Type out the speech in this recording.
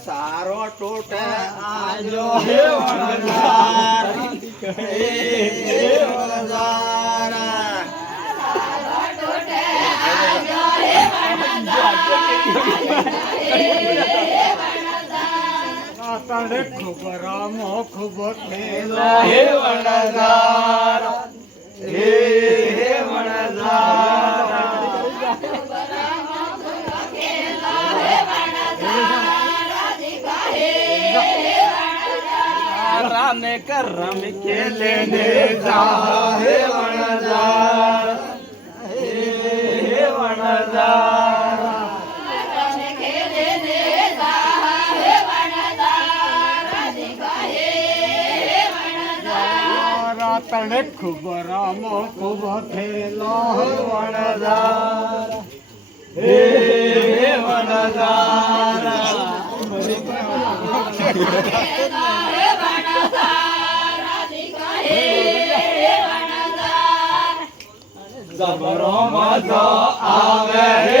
सारो टूटे आजो हे वनदार हे वनदार सारो टूटे आजो हे वनदार आतड़े खुबरा मो खुब खेला हे वनदार हे वनदार राने करम खेले ने जा हे वनदार हे वनदार राने खेले ने जा हे वनदार हे वनदार रातने खूब रामो खूब खेलो हे वनदार हे वनदार जबरो मजो आवे हे